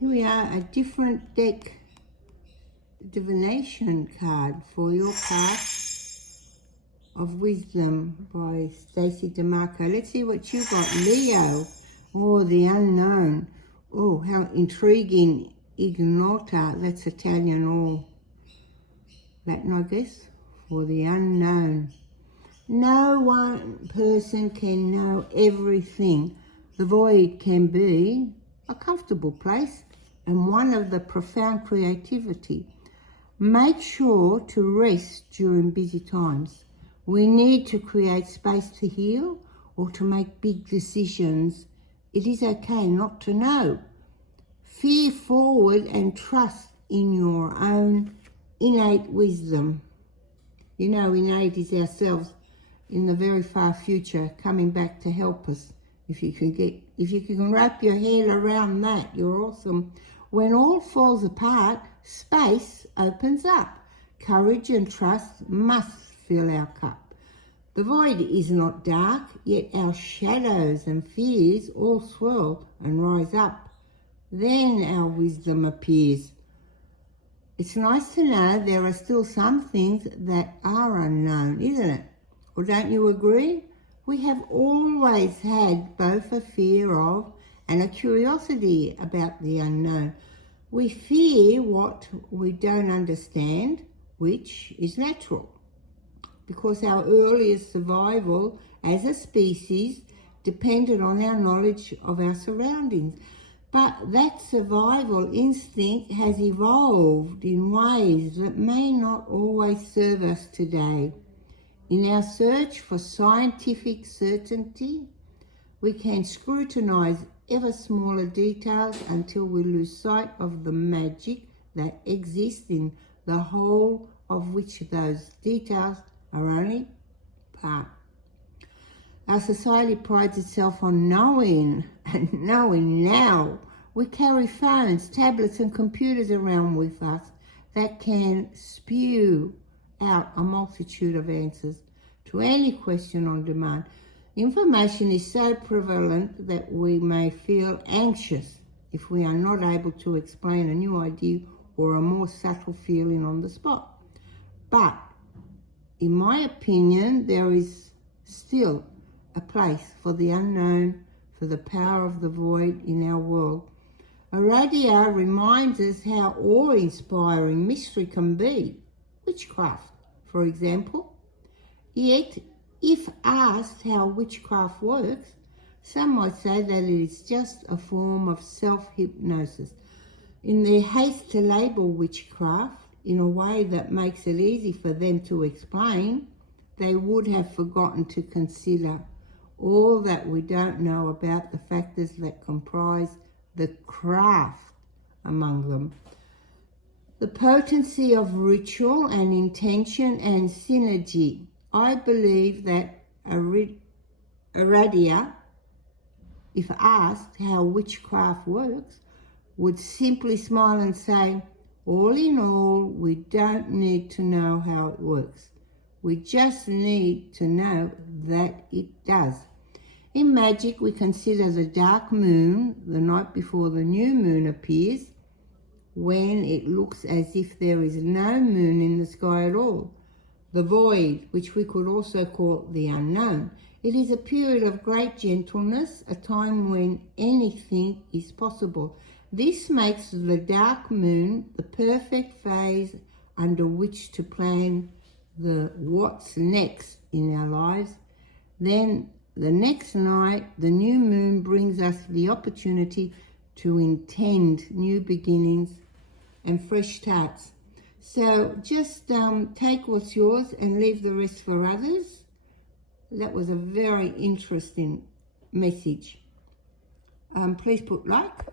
Here we are, a different deck divination card for your path of wisdom by Stacey Demarco. Let's see what you got. Leo, or the unknown. Oh, how intriguing. Ignota, that's Italian or Latin, I guess, for the unknown. No one person can know everything. The void can be a comfortable place and one of the profound creativity. Make sure to rest during busy times. We need to create space to heal or to make big decisions. It is okay not to know. Fear forward and trust in your own innate wisdom. You know, innate is ourselves in the very far future coming back to help us. If you can wrap your head around that, you're awesome. When all falls apart, space opens up. Courage and trust must fill our cup. The void is not dark, yet our shadows and fears all swirl and rise up. Then our wisdom appears. It's nice to know there are still some things that are unknown, isn't it? Or don't you agree? We have always had both a fear of and a curiosity about the unknown. We fear what we don't understand, which is natural, because our earliest survival as a species depended on our knowledge of our surroundings. But that survival instinct has evolved in ways that may not always serve us today. In our search for scientific certainty, we can scrutinize ever smaller details until we lose sight of the magic that exists in the whole, of which those details are only part. Our society prides itself on knowing, and knowing now. We carry phones, tablets and computers around with us that can spew out a multitude of answers to any question on demand. Information is so prevalent that we may feel anxious if we are not able to explain a new idea or a more subtle feeling on the spot. But in my opinion, there is still a place for the unknown, for the power of the void in our world. Aradia reminds us how awe-inspiring mystery can be. Witchcraft, for example. Yet, if asked how witchcraft works, some might say that it is just a form of self-hypnosis. In their haste to label witchcraft in a way that makes it easy for them to explain, they would have forgotten to consider all that we don't know about the factors that comprise the craft among them. The potency of ritual and intention and synergy. I believe that Aradia, if asked how witchcraft works, would simply smile and say, all in all, we don't need to know how it works. We just need to know that it does. In magic, we consider the dark moon the night before the new moon appears, when it looks as if there is no moon in the sky at all. The void, which we could also call the unknown. It is a period of great gentleness, a time when anything is possible. This makes the dark moon the perfect phase under which to plan the what's next in our lives. Then the next night, the new moon brings us the opportunity to intend new beginnings and fresh starts. So just take what's yours and leave the rest for others. That was a very interesting message. Please put like,